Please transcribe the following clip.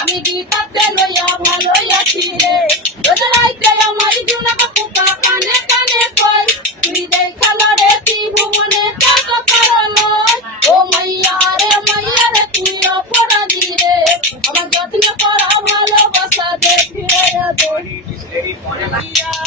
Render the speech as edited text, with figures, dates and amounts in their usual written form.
আমি গীতাতে লইয়া ভালো আছি রে রাইতে আমার জুনাকে পোকা কানে কানে কই তুই দেখালা রে ত্রিভুবনে কত কারণ ও মাইয়া রে তুই অপরাধী রে আমার যত্ন করা ভালোবাসা দে ফিরে দে